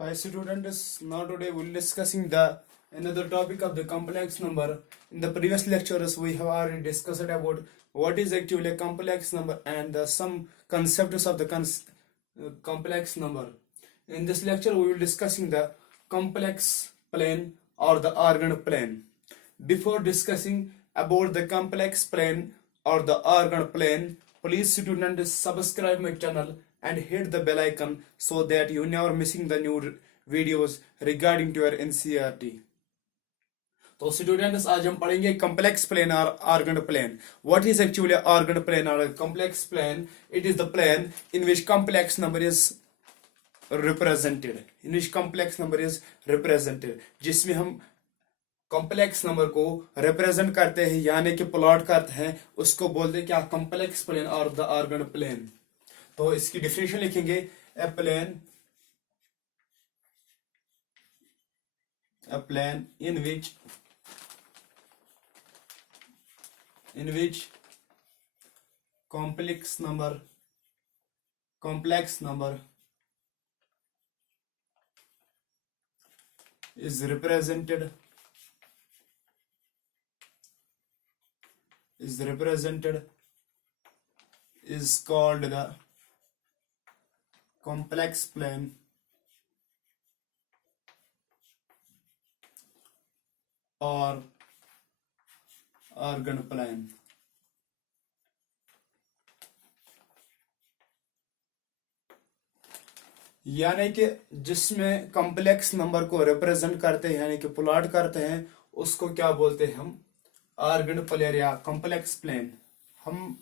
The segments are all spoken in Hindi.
Hi students, now today we'll discussing the another topic of the complex number. In the previous lectures we have already discussed about what is actually a complex number and some concepts of the complex number. In this lecture we will discussing the complex plane or the organ plane. Before discussing about the complex plane or the organ plane, please students subscribe my channel and hit the bell icon so that you never missing the new videos regarding to your NCERT. तो स्टूडेंट्स आज हम पढ़ेंगे कॉम्प्लेक्स प्लेन और Argand plane. What is actually Argand plane और complex plane? It is the plane in which complex number is represented, जिसमें हम कॉम्प्लेक्स नंबर को रिप्रेजेंट करते हैं यानी कि प्लॉट करते हैं, उसको बोलते हैं क्या? कॉम्प्लेक्स प्लेन और द ऑर्गन प्लेन. तो इसकी डिफिनेशन लिखेंगे. ए plane in which complex number is represented is called the complex plane or organ plane. यानी कि जिसमें कॉम्प्लेक्स नंबर को रिप्रेजेंट करते हैं यानी कि प्लॉट करते हैं, उसको क्या बोलते हैं हम? ऑर्गन प्लेन या कॉम्प्लेक्स प्लेन. हम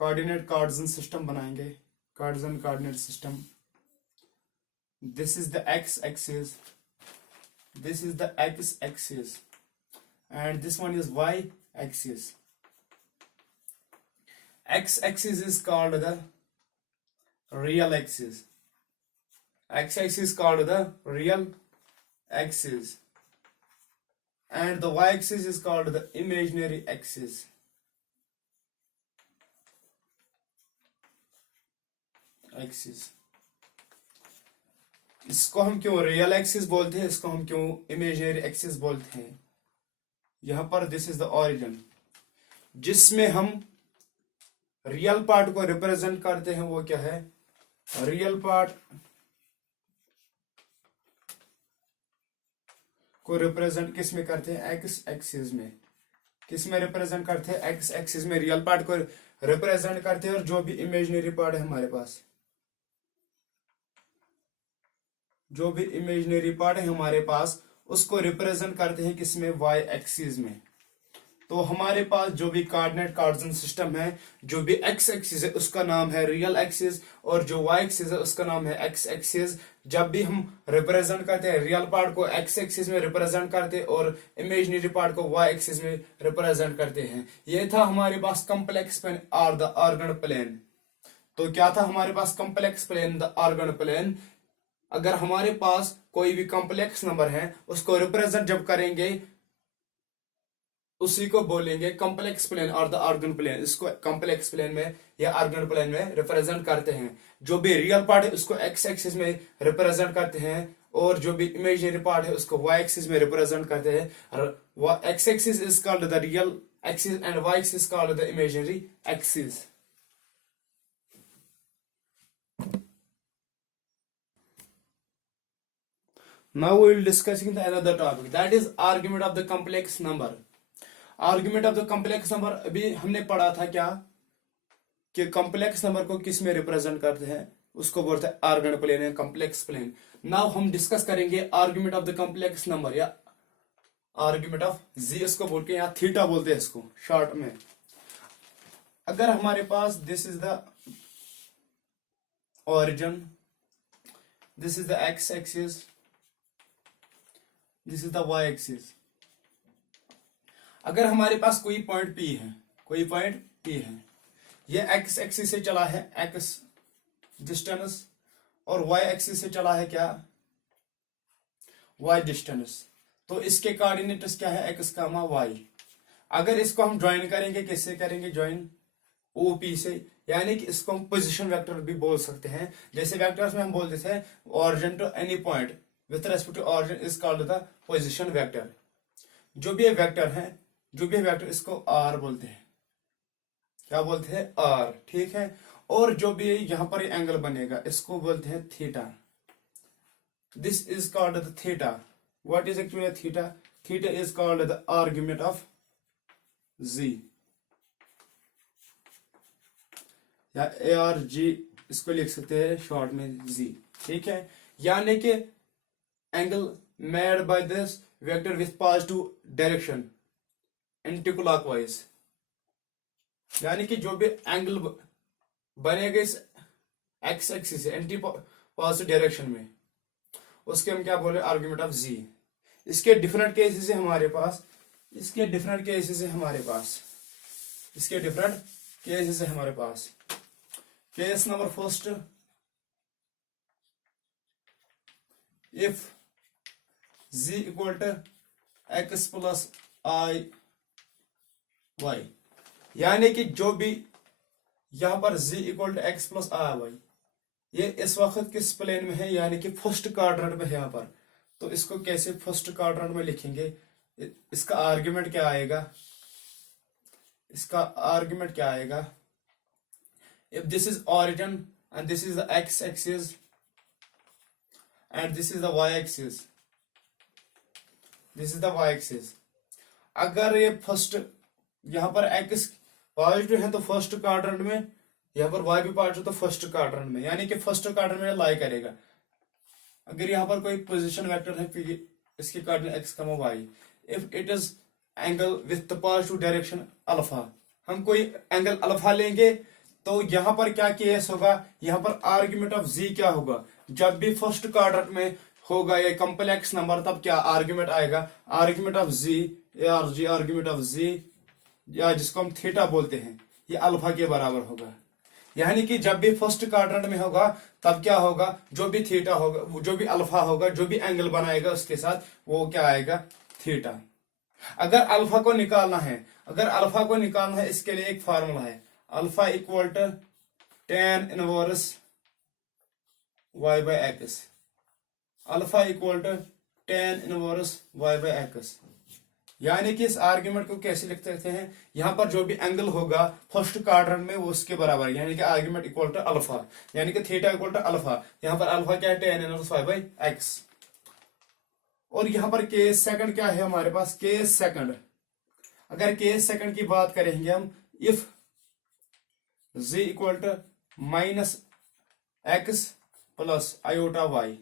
कार्डिनेट सिस्टम बनाएंगे. Cardinal coordinate system. This is the x axis, this is the x axis and this one is y axis. X axis is called the real axis. X axis is called the real axis and the y axis is called the imaginary axis. इसको हम क्यों रियल एक्सिस बोलते हैं, इसको हम क्यों इमेजिनरी एक्सिस बोलते हैं? यहां पर दिस इज द ओरिजिन, जिसमें हम रियल पार्ट को रिप्रेजेंट करते हैं. वो क्या है? रियल पार्ट को रिप्रेजेंट किस में करते हैं? एक्स एक्सिस में. किस में रिप्रेजेंट करते हैं? एक्स एक्सिस में रियल पार्ट को रिप्रेजेंट करते हैं और जो भी इमेजिनरी पार्ट है हमारे पास, जो भी इमेजिनरी पार्ट है हमारे पास, उसको रिप्रेजेंट करते हैं किसमें? वाई एक्सिस में. तो हमारे पास जो भी कोऑर्डिनेट सिस्टम है, जो भी एक्स एक्सिस है उसका नाम है रियल एक्सिस और जो वाई एक्सिस है उसका नाम है एक्स एक्सिस. जब भी हम रिप्रेजेंट करते हैं रियल पार्ट को एक्स एक्सिस में रिप्रेजेंट करते हैं और इमेजिनरी पार्ट को वाई एक्सिस में रिप्रेजेंट करते हैं. ये था हमारे पास कॉम्प्लेक्स प्लेन और द ऑर्गन प्लेन. तो क्या था हमारे पास? Complex plane, the Argand plane. अगर हमारे पास कोई भी कॉम्प्लेक्स नंबर है, उसको रिप्रेजेंट जब करेंगे उसी को बोलेंगे कॉम्प्लेक्स प्लेन और द ऑर्गन प्लेन. इसको कॉम्प्लेक्स प्लेन में या ऑर्गन प्लेन में रिप्रेजेंट करते हैं. जो भी रियल पार्ट है उसको एक्स एक्सिस में रिप्रेजेंट करते हैं और जो भी इमेजिनरी पार्ट है उसको वाई एक्सिस में रिप्रेजेंट करते हैं. X axis is called the real axis and Y axis called the imaginary axis. Now we will discussing the another topic, that is argument of the complex number. Argument of the complex number अभी हमने पढ़ा था क्या कि कॉम्प्लेक्स नंबर को किस में रिप्रेजेंट करते हैं, उसको बोलते हैं ऑर्गन प्लेन या कॉम्प्लेक्स प्लेन. नाउ हम डिस्कस करेंगे argument of the complex number या आर्ग्यूमेंट ऑफ जी, इसको बोल के या थीटा बोलते हैं इसको शॉर्ट में. अगर हमारे पास this is the origin, this is the x axis, this is the y axis. अगर हमारे पास कोई पॉइंट P है, ये एक्स एक्सिस से चला है एक्स डिस्टेंस और वाई एक्सिस से चला है क्या? Y distance. तो इसके कोऑर्डिनेट्स क्या है? X comma Y. अगर इसको हम ज्वाइन करेंगे, किससे करेंगे ज्वाइन? OP से. यानी कि इसको हम पोजीशन वेक्टर भी बोल सकते हैं। जैसे वेक्टर्स में हम बोलते थे origin to any point with respect to origin is called the position vector. जो भी वेक्टर है, जो भी वेक्टर, इसको आर बोलते हैं। क्या बोलते हैं? आर, ठीक है। और जो भी यहां पर एंगल बनेगा इसको बोलते हैं theta. This is called the theta. What is actually theta? Theta is called the argument of z, या ए आर जी इसको लिख सकते हैं शॉर्ट में जी, ठीक है। यानी कि angle made by this vector with positive direction anti clockwise, यानी कि जो भी एंगल बनेगा इस एक्स एक्सिस से एंटी पॉजिटिव डायरेक्शन में, उसके हम क्या बोले? आर्ग्यूमेंट ऑफ जी। इसके डिफरेंट केसेस है हमारे पास, इसके डिफरेंट केसेस है हमारे पास, इसके डिफरेंट केसेस है हमारे पास। Case number first, if z equal to x plus i y, यानी कि जो भी यहां पर z equal to x plus i y, ये इस वक्त किस प्लेन में है? यानी कि फर्स्ट क्वाड्रेंट में है यहाँ पर। तो इसको कैसे फर्स्ट क्वाड्रेंट में लिखेंगे? इसका आर्ग्यूमेंट क्या आएगा? इसका आर्ग्यूमेंट क्या आएगा? If this is origin and this is the x axis and this is the y axis, this is the y axis, अगर ये फर्स्ट यहाँ पर x पॉजिटिव है तो फर्स्ट क्वाड्रेंट में, यहाँ पर y भी पॉजिटिव तो फर्स्ट क्वाड्रेंट में, यानी कि फर्स्ट क्वाड्रेंट में लाई करेगा। अगर यहाँ पर कोई पोजीशन वेक्टर है इसके coordinate x, y, if it is angle with the positive direction alpha, हम कोई एंगल अल्फा लेंगे तो यहां पर क्या केस होगा? यहां पर आर्ग्यूमेंट ऑफ जी क्या होगा? जब भी फर्स्ट क्वाड्रेंट में होगा ये कॉम्प्लेक्स नंबर, तब क्या आर्ग्यूमेंट आएगा? Argument of z, A R G, argument of z, या जिसको हम थीटा बोलते हैं, ये अल्फा के बराबर होगा। यानी कि जब भी फर्स्ट क्वाड्रेंट में होगा तब क्या होगा? जो भी थीटा होगा, जो भी अल्फा होगा, जो भी एंगल बनाएगा उसके साथ वो क्या आएगा? थीटा। अगर अल्फा को निकालना है, अगर अल्फा को निकालना है, इसके लिए एक फार्मूला है, alpha equal to tan inverse y by X. Alpha equal to tan inverse y by X. यानी कि इस आर्ग्यूमेंट को कैसे लिख सकते हैं? यहां पर जो भी एंगल होगा फर्स्ट क्वाड्रेंट में वो उसके बराबर है, यानी कि आर्ग्यूमेंट इक्वल टू अल्फा, यानी कि थीटा इक्वल टू अल्फा। यहां पर अल्फा क्या है? tan inverse y by X. और यहां पर केस सेकंड क्या है हमारे पास? केस सेकंड, अगर केस सेकंड की बात करेंगे हम, if z equal to minus X plus iota Y,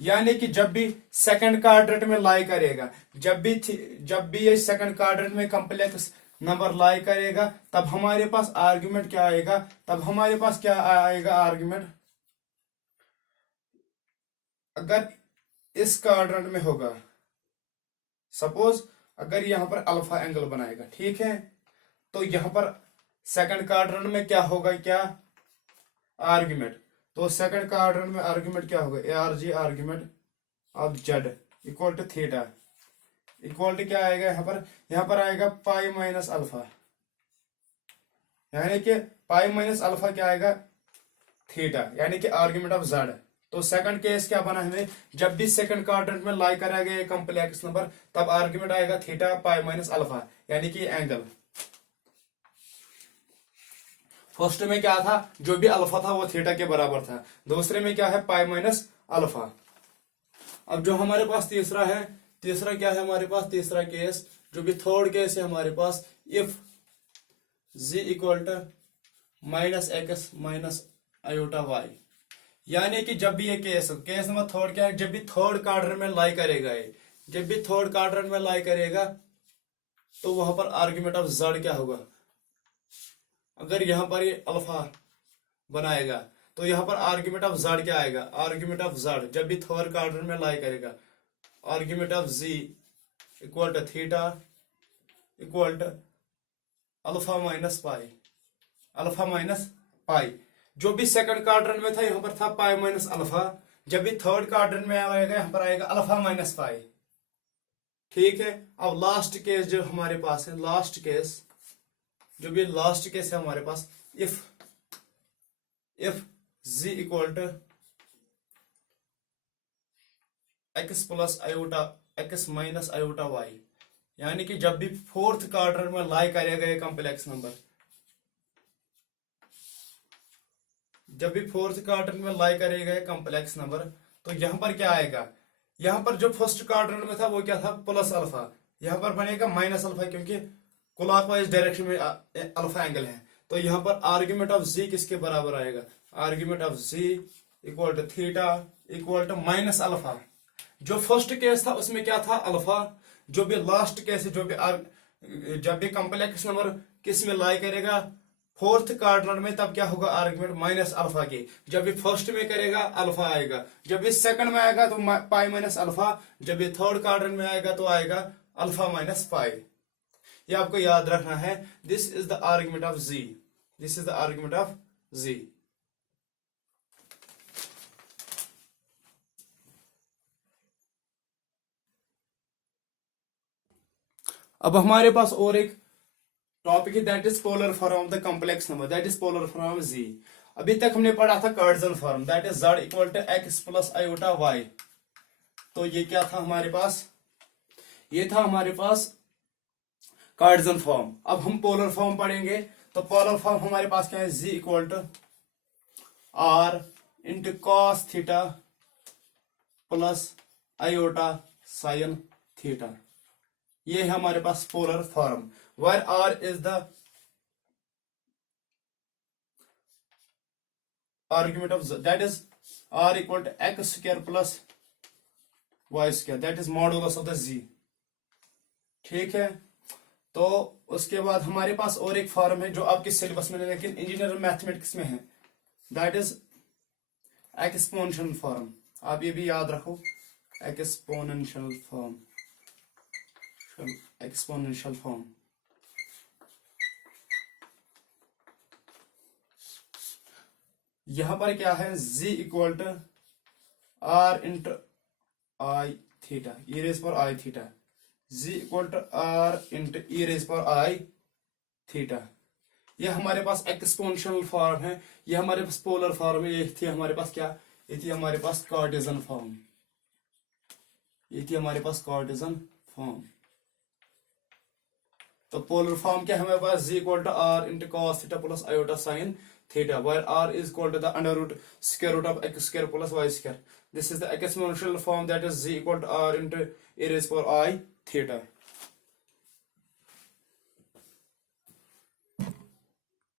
यानी कि जब भी सेकंड क्वाड्रेंट में लाई करेगा, जब भी ये सेकंड क्वाड्रेंट में कॉम्प्लेक्स नंबर लाई करेगा, तब हमारे पास आर्ग्यूमेंट क्या आएगा? तब हमारे पास क्या आएगा आर्ग्यूमेंट? अगर इस क्वाड्रेंट में होगा, सपोज अगर यहां पर अल्फा एंगल बनाएगा, ठीक है, तो यहां पर सेकंड क्वाड्रेंट में क्या होगा? क्या आर्ग्यूमेंट? तो सेकंड क्वाड्रेंट में आर्ग्यूमेंट क्या होगा? A R G, argument of z equal to theta equal to क्या आएगा यहाँ पर? यहाँ पर आएगा पाई माइनस अल्फा, यानी कि पाई माइनस अल्फा क्या आएगा? थीटा, यानी कि आर्ग्यूमेंट ऑफ जेड। तो सेकंड केस क्या बना हमें? जब भी सेकंड क्वाड्रेंट में लाई करेगा ये कॉम्प्लेक्स नंबर, तब आर्ग्यूमेंट आएगा थीटा पाई माइनस अल्फा, यानी कि एंगल। फर्स्ट में क्या था? जो भी अल्फा था वो थीटा के बराबर था। दूसरे में क्या है? Pi minus alpha. अब जो हमारे पास तीसरा है, तीसरा क्या है हमारे पास? तीसरा केस, जो भी थर्ड केस है हमारे पास, if z equal to minus x minus iota Y, यानी कि जब भी ये केस नंबर थर्ड क्या है? जब भी थर्ड क्वाड्रेंट में लाई करेगा ये, जब भी थर्ड क्वाड्रेंट में लाई करेगा तो वहां पर आर्ग्यूमेंट ऑफ जेड क्या होगा? अगर यहां पर ये अल्फा बनाएगा तो यहां पर आर्ग्यूमेंट ऑफ जेड क्या आएगा? आर्ग्यूमेंट ऑफ जेड जब भी थर्ड क्वाड्रेंट में लाई करेगा, argument of z equal to theta equal to alpha minus pi, alpha minus pi. जो भी सेकंड क्वाड्रेंट में था यहां पर था पाई माइनस अल्फा, जब भी थर्ड क्वाड्रेंट में आएगा यहां पर आएगा अल्फा माइनस पाई, ठीक है। अब लास्ट केस जो हमारे पास है, लास्ट केस, जो भी लास्ट केस है हमारे पास, if if z equal to x plus iota x minus iota y, यानी कि जब भी फोर्थ क्वाड्रेंट में लाई करेगा ये कॉम्प्लेक्स नंबर, जब भी फोर्थ क्वाड्रेंट में लाई करेगा ये कॉम्प्लेक्स नंबर, तो यहां पर क्या आएगा, यहां पर जो फर्स्ट क्वाड्रेंट में था वो क्या था, प्लस अल्फा, यहां पर बनेगा माइनस अल्फा, क्योंकि क्लॉकवाइज डायरेक्शन में अल्फा एंगल है। तो यहां पर आर्ग्यूमेंट ऑफ जी किसके बराबर आएगा, argument of z equal to theta equal to minus alpha. जो फर्स्ट केस था उसमें क्या था, अल्फा। जो भी लास्ट केस है, जब भी कॉम्प्लेक्स नंबर किस में लाई करेगा, फोर्थ क्वाड्रेंट में, तब क्या होगा, आर्ग्यूमेंट माइनस अल्फा के। जब भी फर्स्ट में करेगा अल्फा आएगा, जब भी सेकंड में आएगा तो पाई माइनस अल्फा, जब भी थर्ड क्वाड्रेंट में आएगा तो आएगा अल्फा माइनस पाई। ये आपको याद रखना है। This is the argument of z, this is the argument of z. अब हमारे पास और एक टॉपिक है, that is polar form of the complex number, that is polar form of z. अभी तक हमने पढ़ा था Cartesian form, that is z equal to x plus iota y। तो ये क्या था हमारे पास, ये था हमारे पास कार्टेशियन फॉर्म। अब हम पोलर फॉर्म पढ़ेंगे। तो पोलर फॉर्म हमारे पास क्या है, z equal to r into cos theta plus iota sine theta. ये है हमारे पास polar form, where r is the argument of z, that is r equal to x square plus y square, that is modulus of the z। ठीक है। तो उसके बाद हमारे पास और एक फॉर्म है जो आपके सिलेबस में नहीं, लेकिन इंजीनियर मैथमेटिक्स में है, दैट इज एक्सपोनेंशियल फॉर्म। आप ये भी याद रखो, एक्सपोनेंशियल फॉर्म, एक्सपोनेंशियल फॉर्म। यहां पर क्या है, z equal to r into i theta e raise पर i theta, z equal to r into e raise पर आई थीटा। यह हमारे पास एक्सपोनेंशियल फॉर्म है, यह हमारे पास पोलर फॉर्म है। ये थी हमारे पास क्या, ये थी हमारे पास कार्टेशियन फॉर्म, ये थी हमारे पास कार्टेशियन फॉर्म। तो पोलर फॉर्म क्या है हमारे पास, z equal to r into cos theta plus iota sine theta, where r is equal to the under root square root of x square plus y square. This is the exponential form, that is z equal to r into e raised power I theta.